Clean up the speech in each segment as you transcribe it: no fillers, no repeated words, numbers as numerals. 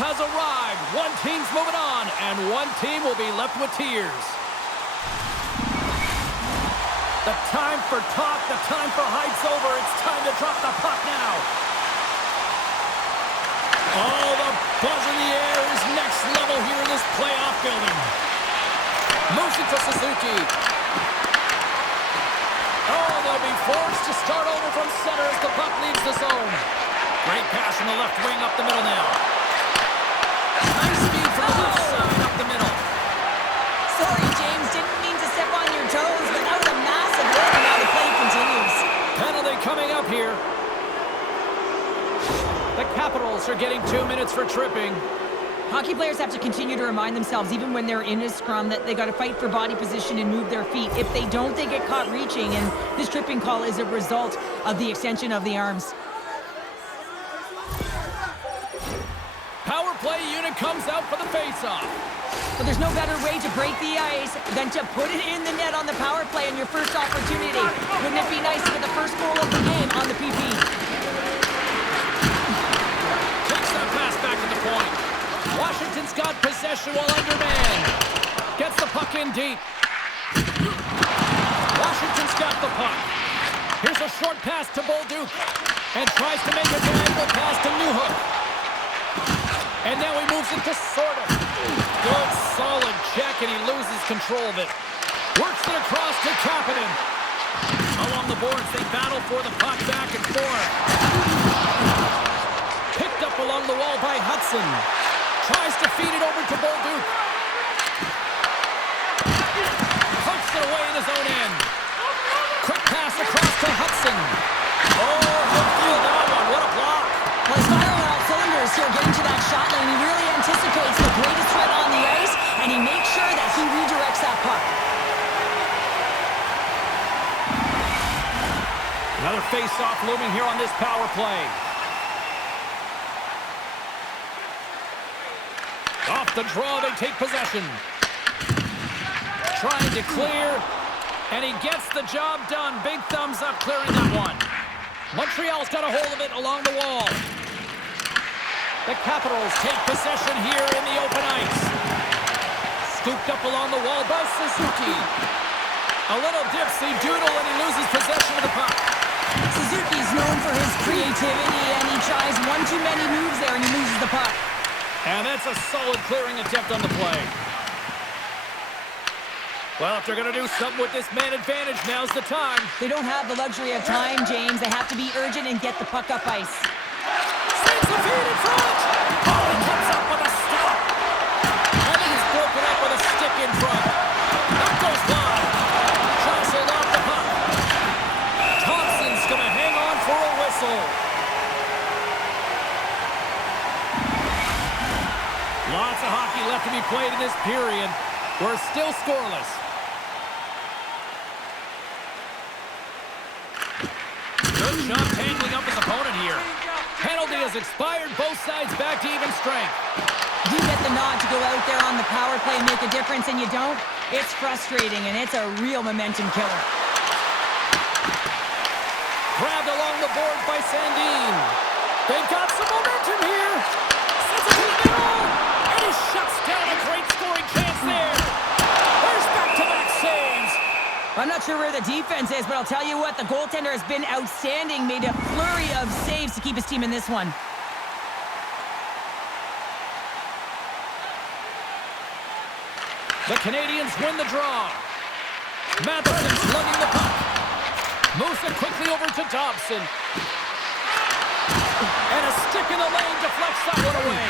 has arrived. One team's moving on, and one team will be left with tears. The time for talk, the time for hype's over. It's time to drop the puck now. Oh, the buzz in the air is next level here in this playoff building. Moves it to Suzuki. Oh, they'll be forced to start over from center as the puck leaves the zone. Great pass from the left wing up the middle now. Nice speed from the left side up the middle. Sorry, James. Didn't mean to step on your toes, but that was a massive hit, and now the play continues. Penalty coming up here. The Capitals are getting 2 minutes for tripping. Hockey players have to continue to remind themselves, even when they're in a scrum, that they got to fight for body position and move their feet. If they don't, they get caught reaching, and this tripping call is a result of the extension of the arms. Power play unit comes out for the face-off. But there's no better way to break the ice than to put it in the net on the power play on your first opportunity. Wouldn't it be nice for the first goal of the game on the PP? Takes that pass back to the point. Washington's got possession while undermanned. Gets the puck in deep. Washington's got the puck. Here's a short pass to Bolduc. And tries to make a diagonal pass to Newhook. And now he moves it to Sorta. Good, solid check, and he loses control of it. Works it across to Kapanen. Along the boards, they battle for the puck back and forth. Picked up along the wall by Hudson. Tries to feed it over to Bolduc. Pokes it away in his own end. Quick pass across to Hudson. Oh, he'll feel that one. What a block. Well, he's firing on all cylinders here, getting to that shot lane. He really anticipates the greatest threat on the ice, and he makes sure that he redirects that puck. Another face-off looming here on this power play. Off the draw, they take possession. Trying to clear, and he gets the job done. Big thumbs up clearing that one. Montreal's got a hold of it along the wall. The Capitals take possession here in the open ice. Scooped up along the wall by Suzuki. A little dipsy doodle, and he loses possession of the puck. Suzuki's known for his creativity, and he tries one too many moves there, and he loses the puck. And that's a solid clearing attempt on the play. Well, if they're going to do something with this man advantage, now's the time. They don't have the luxury of time, James. They have to be urgent and get the puck up ice. Saves the feed in front. Oh, he comes up with a stop. And then he's broken up with a stick in front. That goes wide. Tries to hold off the puck. Thompson's going to hang on for a whistle. Lots of hockey left to be played in this period. We're still scoreless. Good job tangling up his opponent here. Penalty has expired. Both sides back to even strength. You get the nod to go out there on the power play and make a difference, and you don't. It's frustrating, and it's a real momentum killer. Grabbed along the boards by Sandin. They've got some momentum here. Sends it to the middle. And he shuts down a great scoring chance there. There's back-to-back saves. I'm not sure where the defense is, but I'll tell you what, the goaltender has been outstanding. Made a flurry of saves to keep his team in this one. The Canadians win the draw. Matheson slugging the puck. Moves it quickly over to Dobson. And a stick in the lane deflects that one away.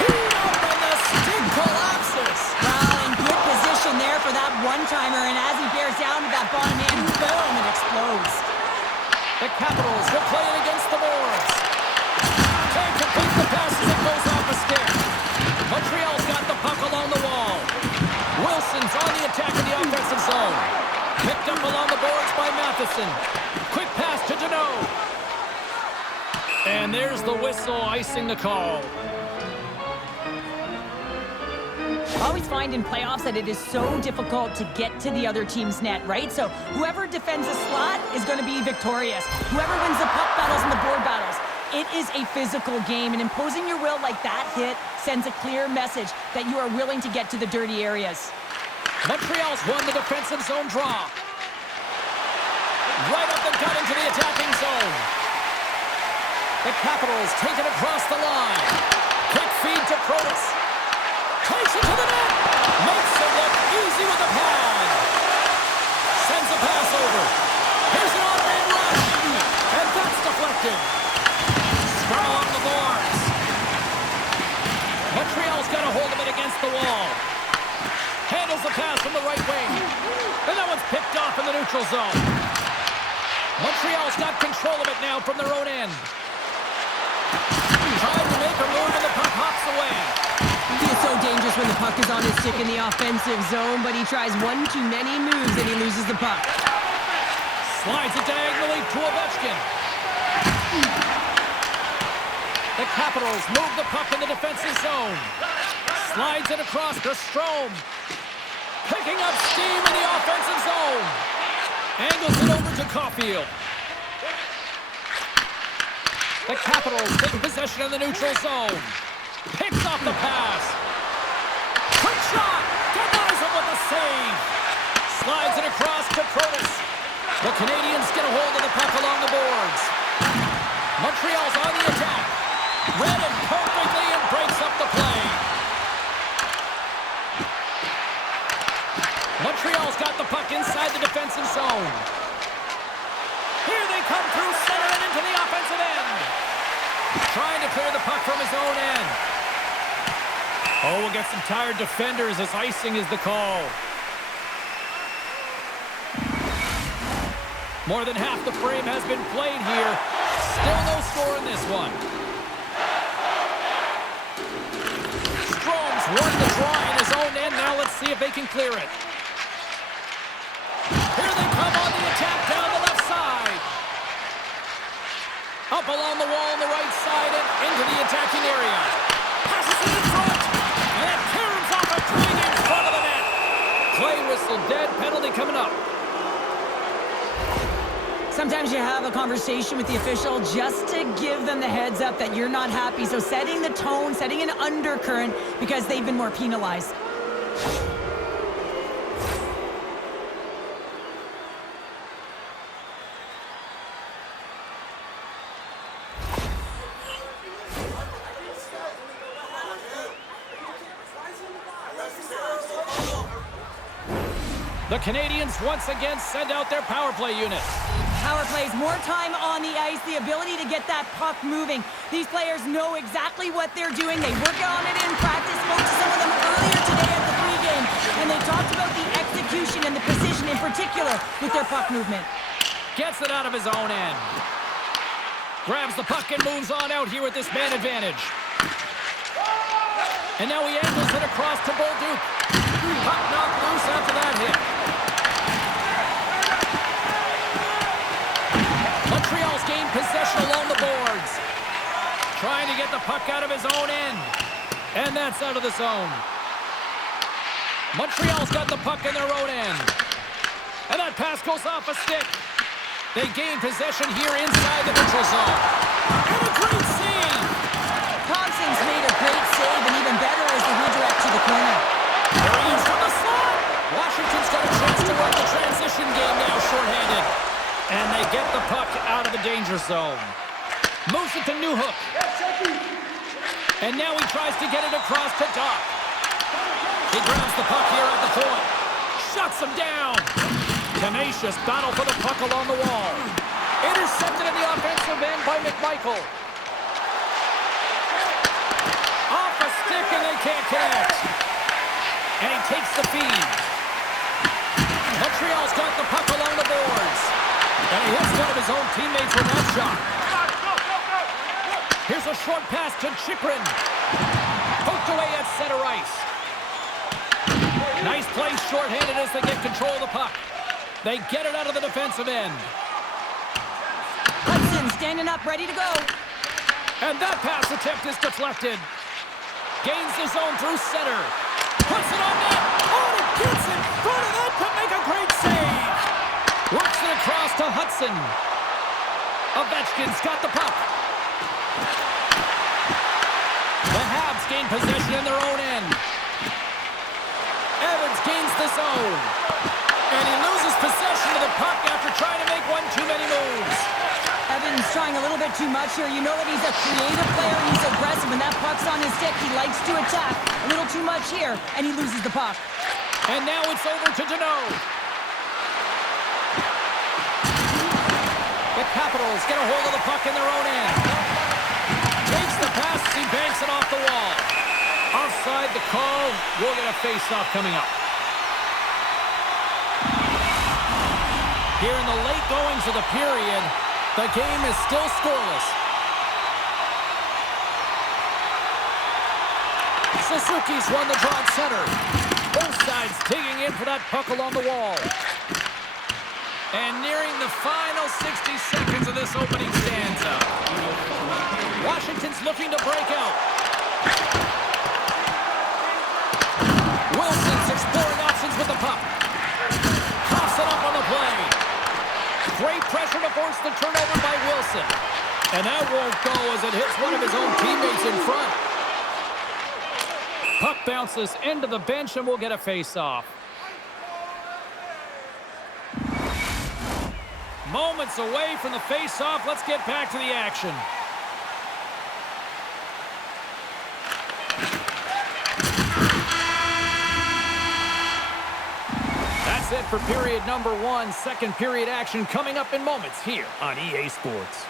Teed up and the stick collapses. Well, in good position there for that one-timer, and as he bears down to that bottom end, boom, it explodes. The Capitals will play it against the boards. Can't complete the pass as it goes off a stick. Montreal's got the puck along the wall. Wilson's on the attack in the offensive zone. Picked up along the boards by Matheson. Quick pass to Deneau. And there's the whistle icing the call. I always find in playoffs that it is so difficult to get to the other team's net, right? So whoever defends a slot is going to be victorious. Whoever wins the puck battles and the board battles. It is a physical game, and imposing your will like that hit sends a clear message that you are willing to get to the dirty areas. Montreal's won the defensive zone draw. Right up the gut into the attacking zone. The Capitals take it across the line. Quick feed to Protas. Takes it to the net. Makes it look easy with the pad. Sends a pass over. Here's an on-man rush. And that's deflected. Scrum along the boards. Montreal's got a hold of it against the wall. Handles the pass from the right wing. And that one's picked off in the neutral zone. Montreal's got control of it now from their own end. Trying to make a move and the puck hops away. He is so dangerous when the puck is on his stick in the offensive zone, but he tries one too many moves and he loses the puck. Slides it diagonally to Ovechkin. The Capitals move the puck in the defensive zone. Slides it across to Strome. Picking up steam in the offensive zone. Angles it over to Caulfield. The Capitals take possession in the neutral zone. Picks off the pass. Quick shot. Denies him with the save. Slides it across to Protas. The Canadians get a hold of the puck along the boards. Montreal's on the attack. Read it perfectly and breaks up the play. Montreal's got the puck inside the defensive zone. Here they come through center and into the offensive end. Trying to clear the puck from his own end. Oh, we'll get some tired defenders as icing is the call. More than half the frame has been played here. Still no score in this one. Strome's won the draw in his own end. Now let's see if they can clear it. Here they come on the attack down the left side. Up along the wall on the right side and into the attacking area. Passes it in front. And it caroms off a swing in front of the net. Play whistle dead. Penalty coming up. Sometimes you have a conversation with the official just to give them the heads up that you're not happy. So setting the tone, setting an undercurrent because they've been more penalized. The Canadians once again send out their power play unit. Power plays, more time on the ice, the ability to get that puck moving. These players know exactly what they're doing. They work on it in practice. Spoke to some of them earlier today at the pregame, and they talked about the execution and the precision in particular with their puck movement. Gets it out of his own end. Grabs the puck and moves on out here with this man advantage. And now he angles it across to Bolduc. Puck knocked loose after that hit. Montreal's gained possession along the boards. Trying to get the puck out of his own end. And that's out of the zone. Montreal's got the puck in their own end. And that pass goes off a stick. They gain possession here inside the neutral zone. And a great save! Thompson's made a great save, and even better is the redirect to the corner. There he is from the slot! Washington's got a chance to run the transition game now, shorthanded. And they get the puck out of the danger zone. Moves it to Newhook. And now he tries to get it across to Doc. He grabs the puck here at the point. Shuts him down. Tenacious battle for the puck along the wall. Intercepted in the offensive end by McMichael. Off a stick and they can't connect. And he takes the feed. Montreal's got the puck along the boards. And he hits one of his own teammates with that shot. Here's a short pass to Chychrun. Poked away at center ice. Nice play shorthanded as they get control of the puck. They get it out of the defensive end. Hudson standing up, ready to go. And that pass attempt is deflected. Gains the zone through center. Puts it on net. Oh, it gets in front of that to make a great save. Works it across to Hudson. Ovechkin's got the puck. The Habs gain possession in their own end. Evans gains the zone. And he loses possession of the puck after trying to make one too many moves. Evans trying a little bit too much here. You know that he's a creative player. He's aggressive. When that puck's on his stick, he likes to attack. A little too much here, and he loses the puck. And now it's over to Deneau. The Capitals get a hold of the puck in their own end. Takes the pass as he banks it off the wall. Offside the call. We'll get a face-off coming up. Here in the late goings of the period, the game is still scoreless. Suzuki's won the draw at center. Both sides digging in for that puck along the wall. And nearing the final 60 seconds of this opening stanza. Washington's looking to break out. Wilson's exploring options with the puck. Coughs it up on the play. Great pressure to force the turnover by Wilson. And that won't go as it hits one of his own teammates in front. Puck bounces into the bench and we'll get a face-off. Moments away from the face-off. Let's get back to the action. That's it for period number 1. Second period action coming up in moments here on EA Sports.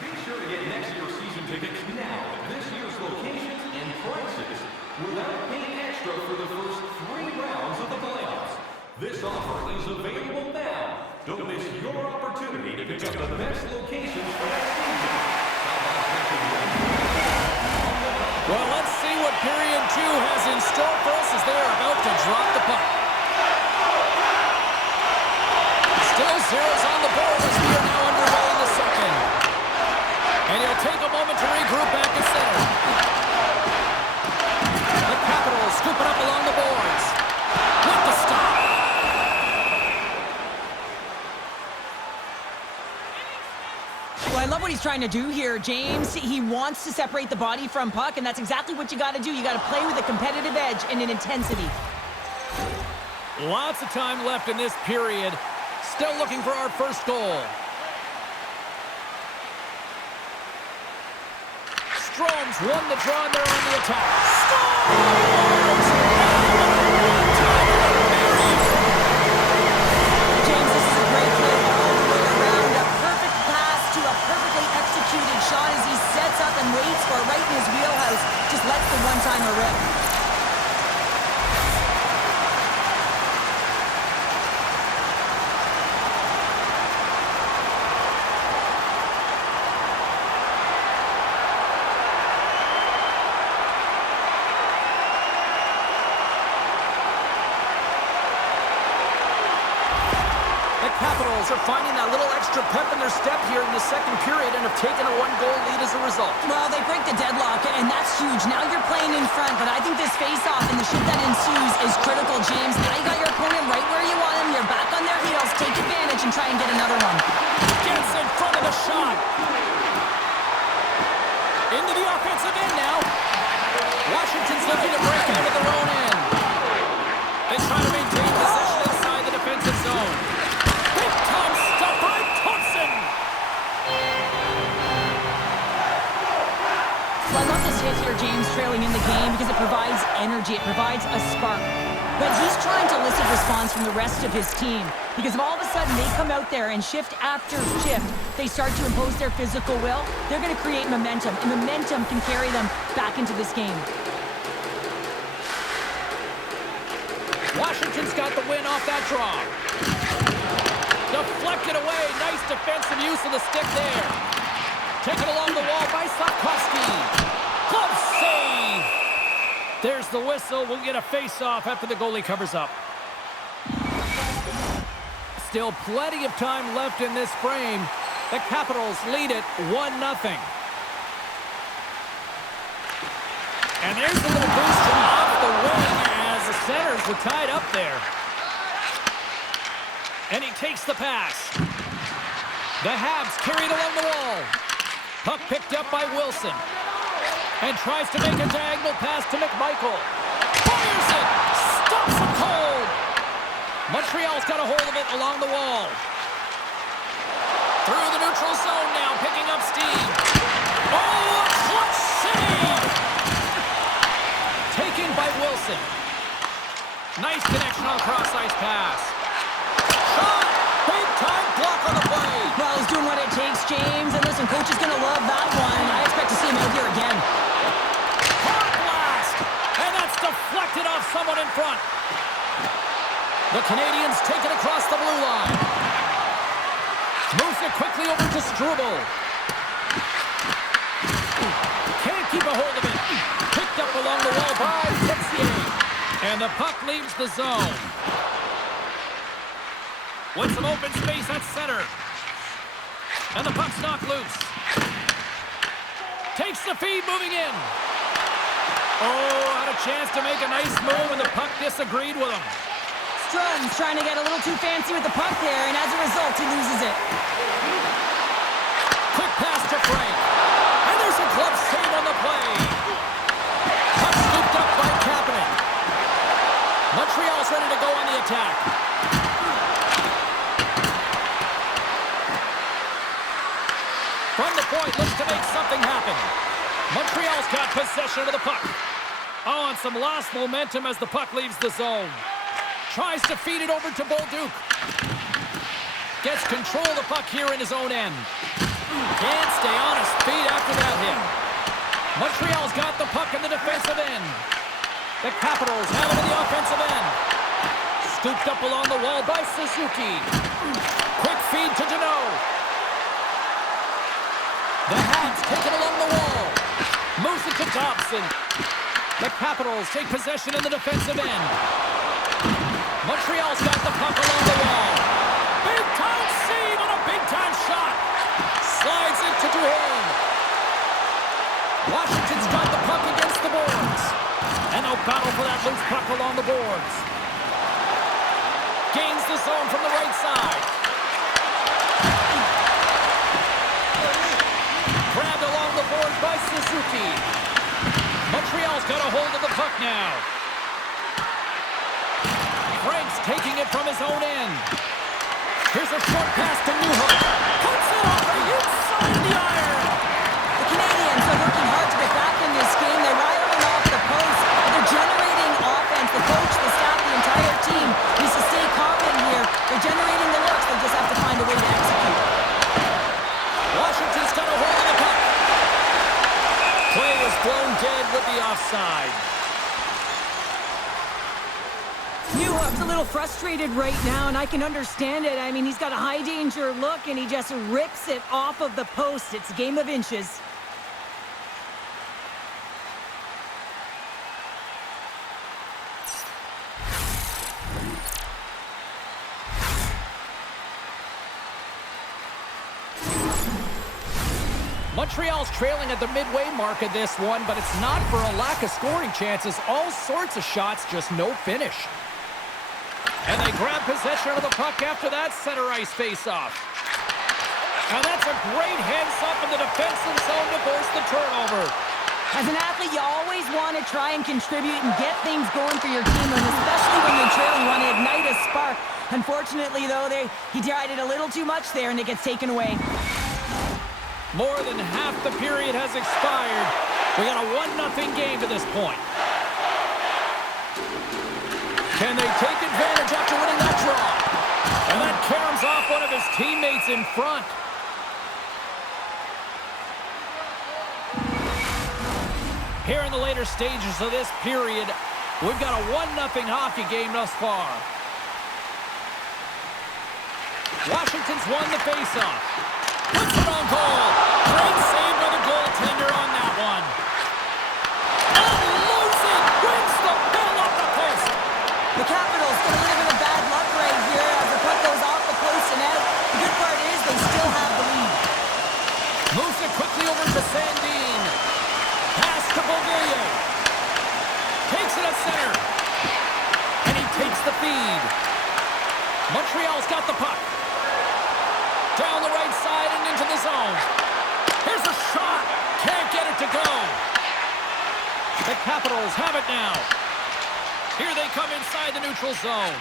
Be sure to get next year's season tickets now at this year's locations and prices without paying extra for the first 3 rounds of the playoffs. This offer is available now. Don't miss your opportunity to pick up the best locations for next season. Well, let's see what period 2 has in store for us as they are about to drop the puck. Still zeros on the board as we are now underway in the second. And he'll take a moment to regroup back at center. The Capitals scoop it up along the boards. With the stop. Well, I love what he's trying to do here, James. He wants to separate the body from puck, and that's exactly what you got to do. You got to play with a competitive edge and an intensity. Lots of time left in this period. Still looking for our first goal. Strome's won the draw and they're on the attack. Scores! James, this is a great play all the way around. A perfect pass to a perfectly executed shot as he sets up and waits for it right in his wheelhouse. Just lets the one-timer rip. Capitals are finding that little extra pep in their step here in the second period and have taken a 1-goal lead as a result. Well, they break the deadlock, and that's huge. Now you're playing in front, but I think this face-off and the shift that ensues is critical, James. Now you got your opponent right where you want them. You're back on their heels. Take advantage and try and get another one. Gets in front of the shot. Into the offensive end now. Washington's looking to break out of their own end. They try to maintain possession inside the defensive zone. Well, I love this hit here, James, trailing in the game because it provides energy. It provides a spark. But he's trying to elicit response from the rest of his team because if all of a sudden they come out there and shift after shift, they start to impose their physical will, they're going to create momentum, and momentum can carry them back into this game. Washington's got the win off that draw. Deflected away. Nice defensive use of the stick there. Taken along the wall by Sapkowski. Glove save. There's the whistle. We'll get a face-off after the goalie covers up. Still plenty of time left in this frame. The Capitals lead it 1-0. And there's a little boost from off the wing as the centers were tied up there. And he takes the pass. The Habs carried along the wall. Puck picked up by Wilson. And tries to make a diagonal pass to McMichael. Fires it! Stops it cold! Montreal's got a hold of it along the wall. Through the neutral zone now, picking up steam. Oh, a clutch save! Taken by Wilson. Nice connection on cross-ice pass. Shot! Big-time block on the play. Well, he's doing what it takes, James. And listen, coach is going to love that one. I expect to see him out here again. Hard blast! And that's deflected off someone in front. The Canadians take it across the blue line. Moves it quickly over to Struble. Can't keep a hold of it. Picked up along the wall by Texier. And the puck leaves the zone. With some open space at center. And the puck's knocked loose. Takes the feed, moving in. Oh, had a chance to make a nice move, and the puck disagreed with him. Strom's trying to get a little too fancy with the puck there, and as a result, he loses it. Quick pass to Frank. And there's a glove save on the play. Puck scooped up by Kapanen. Montreal's ready to go on the attack. From the point, looks to make something happen. Montreal's got possession of the puck. Oh, and some lost momentum as the puck leaves the zone. Tries to feed it over to Bolduc. Gets control of the puck here in his own end. Can't stay on his feet after that hit. Montreal's got the puck in the defensive end. The Capitals have it in the offensive end. Scooped up along the wall by Suzuki. Quick feed to Deneau. The Habs take it along the wall. Moves it to Dobson. The Capitals take possession in the defensive end. Montreal's got the puck along the wall. Big-time save on a big-time shot. Slides it to Duhaime. Washington's got the puck against the boards. And they'll battle for that loose puck along the boards. Gains the zone from the right side. Grabbed along the boards by Suzuki. Montreal's got a hold of the puck now. Frank's taking it from his own end. Here's a short pass to Newhook. Puts it off the inside of the iron. The Canadians are working hard to get back in this game. They're riling off the post. They're generating offense. The coach, the staff, the entire team needs to stay confident here. They're generating the looks. They just have to find a way to execute. Washington's got a hold of the puck. Play is blown dead with the offside. Newhook's a little frustrated right now, and I can understand it. I mean, he's got a high-danger look, and he just rips it off of the post. It's a game of inches. Montreal's trailing at the midway mark of this one, but it's not for a lack of scoring chances. All sorts of shots, just no finish. And they grab possession of the puck after that center ice face-off. And that's a great heads-up in the defensive zone to force the turnover. As an athlete, you always want to try and contribute and get things going for your team, and especially when you're trailing, you want to ignite a spark. Unfortunately, though, he tried it a little too much there, and it gets taken away. More than half the period has expired. We got a 1-0 game to this point. Can they take advantage after winning that draw? And that caroms off one of his teammates in front. Here in the later stages of this period, we've got a 1-0 hockey game thus far. Washington's won the faceoff. Puts it on goal. Great save by the goaltender on that one. Unloosing. Wins the bill off the post. The Capitals get a little bit of bad luck right here as the puck goes off the post and out. The good part is they still have the lead. Moves it quickly over to Sandin. Pass to Beauvillier. Takes it at center. And he takes the feed. Montreal's got the puck. Down the right side and into the zone. Here's a shot. to go. The Capitals have it now. Here they come inside the neutral zone.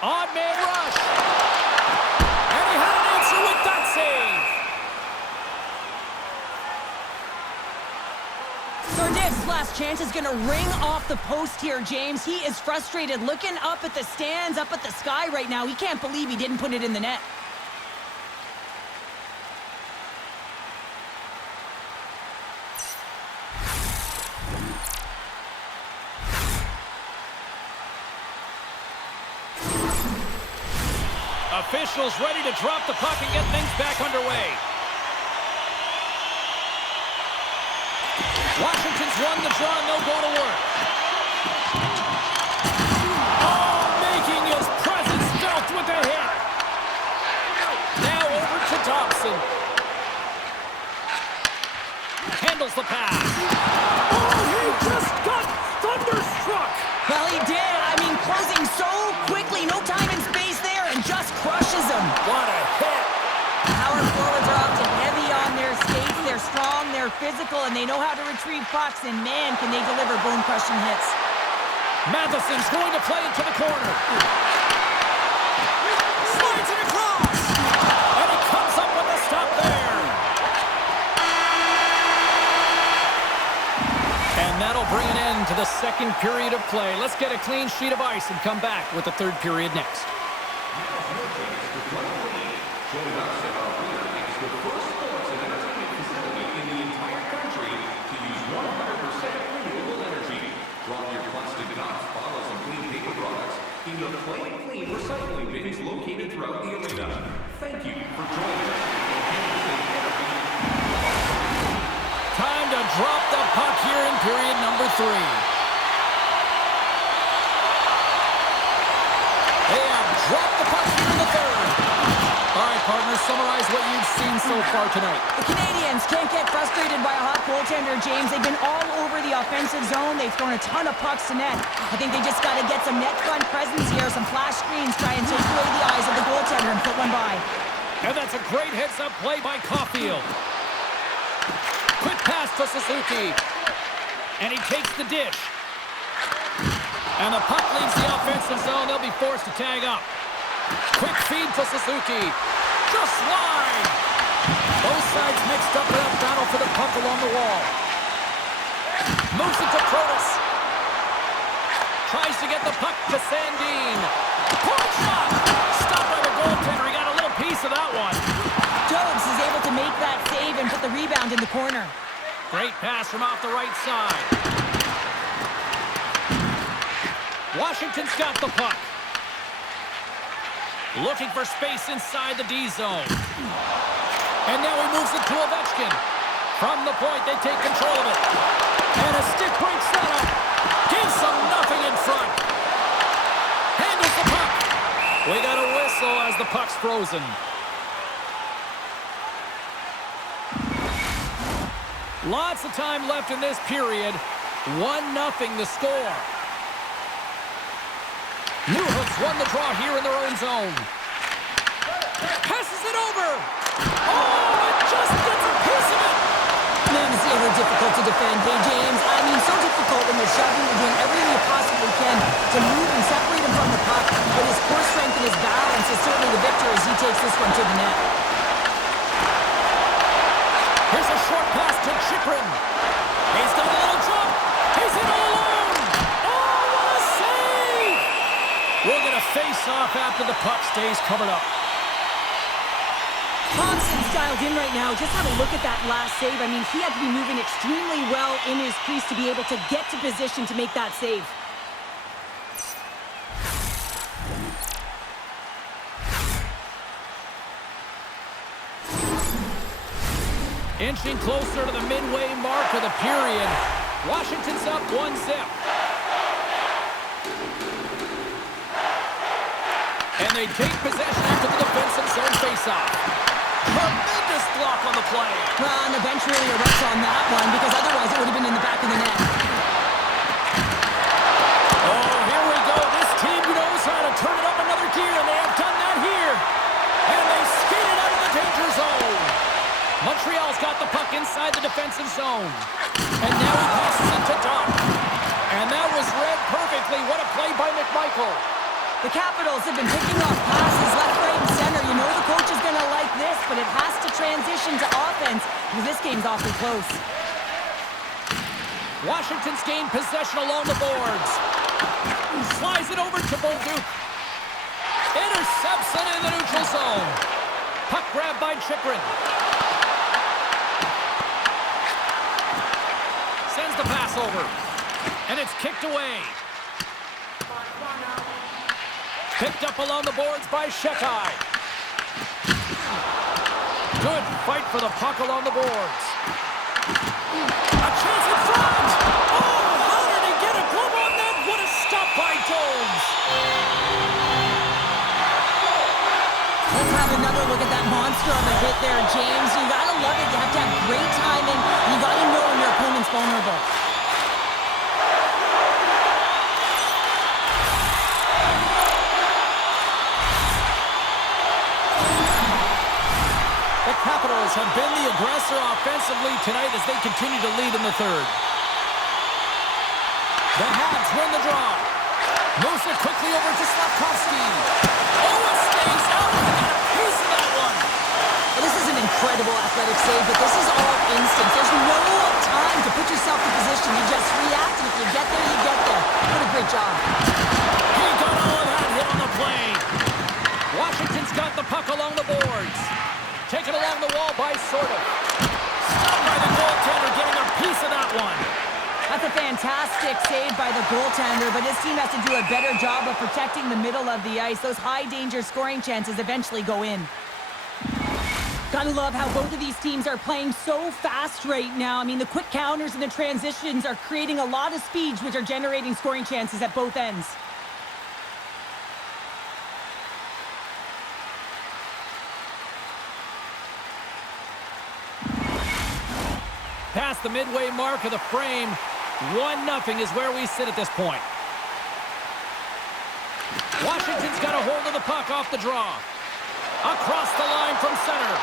Odd man rush. And he had an answer with that save. Sardiv's last chance is going to ring off the post here, James. He is frustrated, looking up at the stands, up at the sky right now. He can't believe he didn't put it in the net. Officials ready to drop the puck and get things back underway. Washington's won the draw and they'll go to work. Oh, making his presence felt with a hit. Now over to Dobson. Handles the pass. Oh, he just got thunderstruck. Well, he did. I mean, closing so quickly. No time and space there, and just crushes him. What a hit. Power forwards are often heavy on their skates. They're strong, they're physical, and they know how to retrieve pucks, and man, can they deliver bone-crushing hits. Matheson's going to play it to the corner. Slides it across. And he comes up with a stop there. And that'll bring an end to the second period of play. Let's get a clean sheet of ice and come back with the third period next. Join us at our arena is the first sports and entertainment facility in the entire country to use 100% renewable energy. Drop your plastic cups, bottles, and clean paper products in the Plain Clean recycling bins located throughout the arena. Thank you for joining us in energy. Time to drop the puck here in period number 3. They have dropped the puck here in the third. All right, partners, summarize what you've seen so far tonight. The Canadians can't get frustrated by a hot goaltender, James. They've been all over the offensive zone. They've thrown a ton of pucks to net. I think they just got to get some net front presence here, some flash screens, try and take away the eyes of the goaltender and put one by. And that's a great heads-up play by Caulfield. Quick pass to Suzuki. And he takes the dish. And the puck leaves the offensive zone. They'll be forced to tag up. Quick feed to Suzuki. Just wide. Both sides mixed up in that battle for the puck along the wall. Moves it to Protas. Tries to get the puck to Sandin. Point shot. Stopped by the goaltender. He got a little piece of that one. Jobs is able to make that save and put the rebound in the corner. Great pass from off the right side. Washington's got the puck. Looking for space inside the D zone. And now he moves it to Ovechkin. From the point, they take control of it. And a stick breaks that up. Gives them nothing in front. Handles the puck. We got a whistle as the puck's frozen. Lots of time left in this period. 1-0 the score. Newhook's won the draw here in their own zone. Passes it over. Oh, it just gets a piece of it. Man, it's ever difficult to defend. Hey, James, I mean, so difficult when you're shoving, you're doing everything you possibly can to move and separate him from the puck. But his core strength and his balance is certainly the victor as he takes this one to the net. Here's a short pass to Chychrun. He's got a little jump. He's in all alone. Oh, what a save! We'll get a face-off after the puck stays covered up. Thompson's dialed in right now. Just have a look at that last save. I mean, he had to be moving extremely well in his crease to be able to get to position to make that save. Inching closer to the midway mark of the period. Washington's up 1-0. And they take possession after the defensive zone faceoff. Tremendous block on the play. Well, and the bench really erupts on that one because otherwise it would have been in the back of the net. Oh, here we go. This team knows how to turn it up another gear, and they have done that here. And they skated out of the danger zone. Montreal's got the puck inside the defensive zone. The Capitals have been picking off passes left, right, and center. You know the coach is going to like this, but it has to transition to offense because this game's awfully close. Washington's gained possession along the boards. Slides it over to Bolduc. Intercepts it in the neutral zone. Puck grab by Chychrun. Sends the pass over. And it's kicked away. Picked up along the boards by Shekai. Good fight for the puck along the boards. A chance in front! Oh, how did he get a glove on that? What a stop by Jones! Let's have another look at that monster on the hit there, James. You gotta love it. You have to have great timing. You gotta know when your opponent's vulnerable. The Capitals have been the aggressor offensively tonight as they continue to lead in the third. The Habs win the draw. Moves it quickly over to Slafkovsky. Oh, it stays out. He got a piece of that one. Well, this is an incredible athletic save, but this is all instinct. There's no time to put yourself in position. You just react, and if you get there, you get there. What a great job. He got all of that hit on the play. Washington's got the puck along the boards. Taken along the wall by Sordo. Stopped by the goaltender, getting a piece of that one. That's a fantastic save by the goaltender, but his team has to do a better job of protecting the middle of the ice. Those high-danger scoring chances eventually go in. Gotta love how both of these teams are playing so fast right now. I mean, the quick counters and the transitions are creating a lot of speeds, which are generating scoring chances at both ends. Past the midway mark of the frame, 1-0 is where we sit at this point. Washington's got a hold of the puck off the draw. Across the line from center.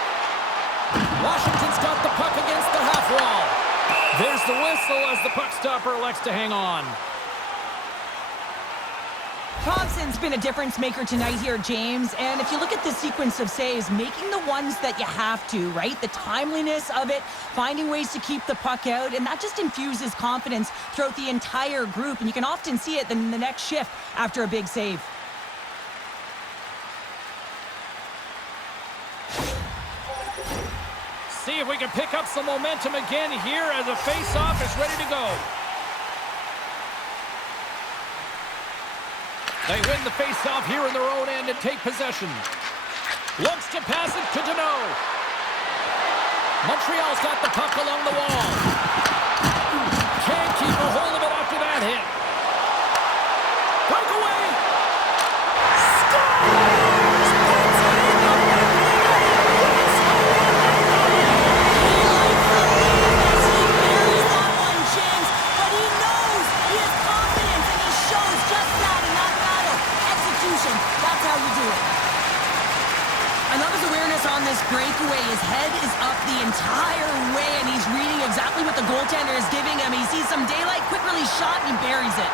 Washington's got the puck against the half wall. There's the whistle as the puck stopper elects to hang on. Thompson's been a difference maker tonight here, James. And if you look at the sequence of saves, making the ones that you have to, right? The timeliness of it, finding ways to keep the puck out, and that just infuses confidence throughout the entire group. And you can often see it in the next shift after a big save. See if we can pick up some momentum again here as the face-off is ready to go. They win the face-off here in their own end and take possession. Looks to pass it to Deneau. Montreal's got the puck along the wall. Can't keep a hold of it after that hit. Breakaway. Scores! Puts it in the net. He buries that one, James, but he knows he has confidence, and he shows just that in that battle. Execution, that's how you do it. I love his awareness on this breakaway. His head is up the entire way, and he's reading exactly what the goaltender is giving him. He sees some daylight, quick release shot, and he buries it.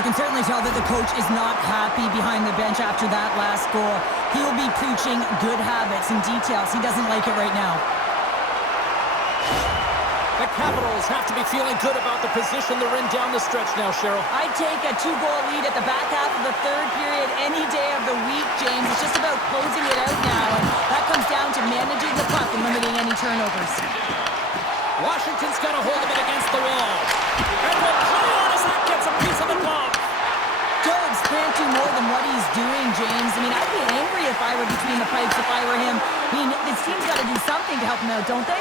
You can certainly tell that the coach is not happy behind the bench after that last goal. He will be preaching good habits and details. He doesn't like it right now. The Capitals have to be feeling good about the position they're in down the stretch now, Cheryl. I'd take a 2-goal lead at the back half of the third period any day of the week, James. It's just about closing it out now, and that comes down to managing the puck and limiting any turnovers. Washington's got a hold of it against the wall. And will play on as that gets a piece of the glove. Jobs can't do more than what he's doing, James. I mean, I'd be angry if I were between the pipes if I were him. I mean, this team's got to do something to help him out, don't they?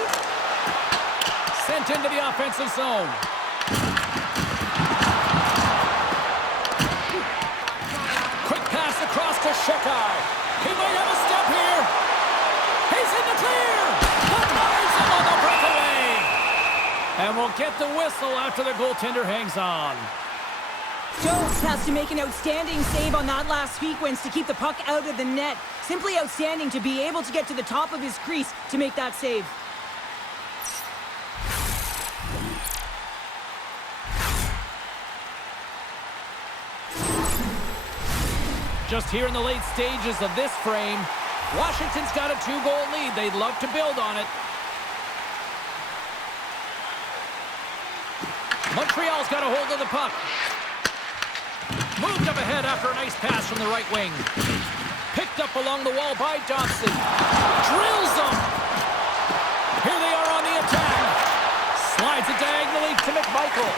Sent into the offensive zone. Quick pass across to Shekai. He might have a step here. He's in the clear. Denies him on the breakaway. And we'll get the whistle after the goaltender hangs on. Jones has to make an outstanding save on that last sequence to keep the puck out of the net. Simply outstanding to be able to get to the top of his crease to make that save. just here in the late stages of this frame. Washington's got a 2-goal lead. They'd love to build on it. Montreal's got a hold of the puck. Moved up ahead after a nice pass from the right wing. Picked up along the wall by Dobson. Drills them. Here they are on the attack. Slides it diagonally to McMichael.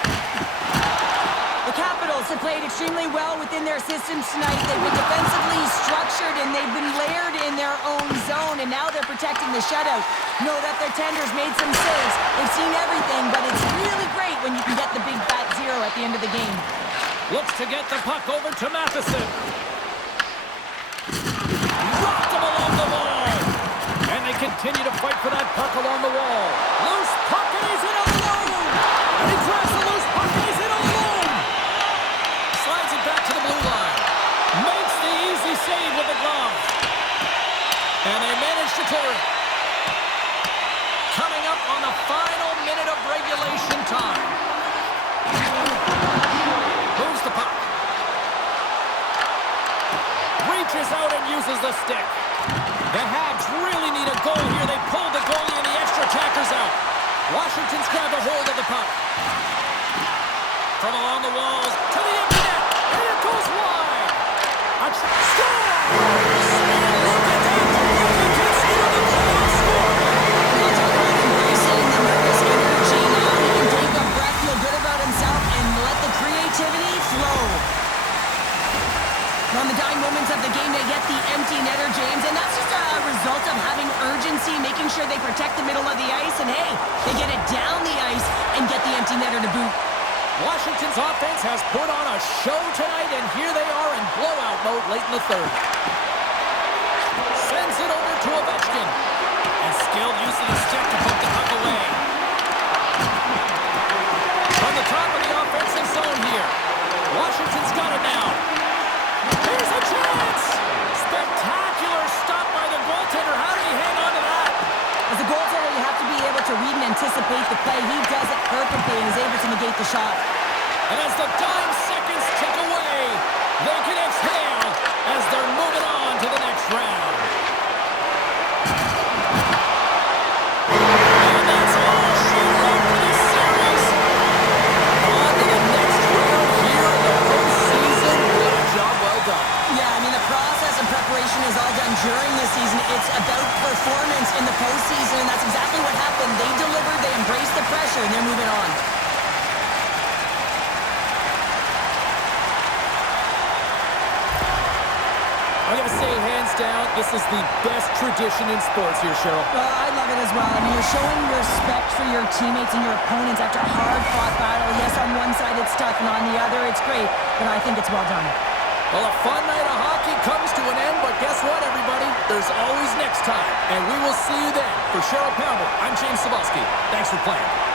The Capitals have played extremely well within their systems tonight. They've been defensively structured, and they've been layered in their own zone, and now they're protecting the shutout. Know that their tenders made some saves. They've seen everything, but it's really great when you can get the big fat zero at the end of the game. Looks to get the puck over to Matheson. Rocked him along the wall. And they continue to fight for that puck along the wall. Loose puck, and he's in alone. And he grabs the loose puck, and he's in alone. Slides it back to the blue line. Makes the easy save with the glove. And they manage to clear it. Coming up on the final minute of regulation time. Moves the puck. Reaches out and uses the stick. The Habs really need a goal here. They pulled the goalie and the extra attackers out. Washington's grabbed a hold of the puck. From along the walls to the empty net. And it goes wide. A score! And look at that. The rookie gets into the playoff score. We'll talk about embracing the nervous energy. Now he can take a breath, feel good about himself, and let the creativity flow. On the dying moments of the game, they get the empty netter, James, and that's just a result of having urgency, making sure they protect the middle of the ice, and hey, they get it down the ice and get the empty netter to boot. Washington's offense has put on a show tonight, and here they are in blowout mode late in the third. Sends it over to Ovechkin. And skilled use of the stick to put the puck away. From the top of the offensive zone here. Washington's got it now. Here's a chance! Spectacular stop by the goaltender. How did he hang on to that? As a goaltender, you have to be able to read and anticipate the play. He does it perfectly and is able to negate the shot. And as the dying seconds tick away, they can exhale as they're moving on to the next round. And that's all she wrote for this series. On to the next round here in the postseason. What a job well done. Yeah, I mean, the process and preparation is all done during the season. It's about performance in the postseason, and that's exactly what happened. They delivered, they embraced the pressure, and they're moving on. I'm going to say hands down, this is the best tradition in sports here, Cheryl. Well, I love it as well. I mean, you're showing respect for your teammates and your opponents after a hard-fought battle. Yes, on one side it's tough, and on the other it's great, but I think it's well done. Well, a fun night of hockey comes to an end, but guess what, everybody? There's always next time, and we will see you then. For Cheryl Pounder, I'm James Cebulski. Thanks for playing.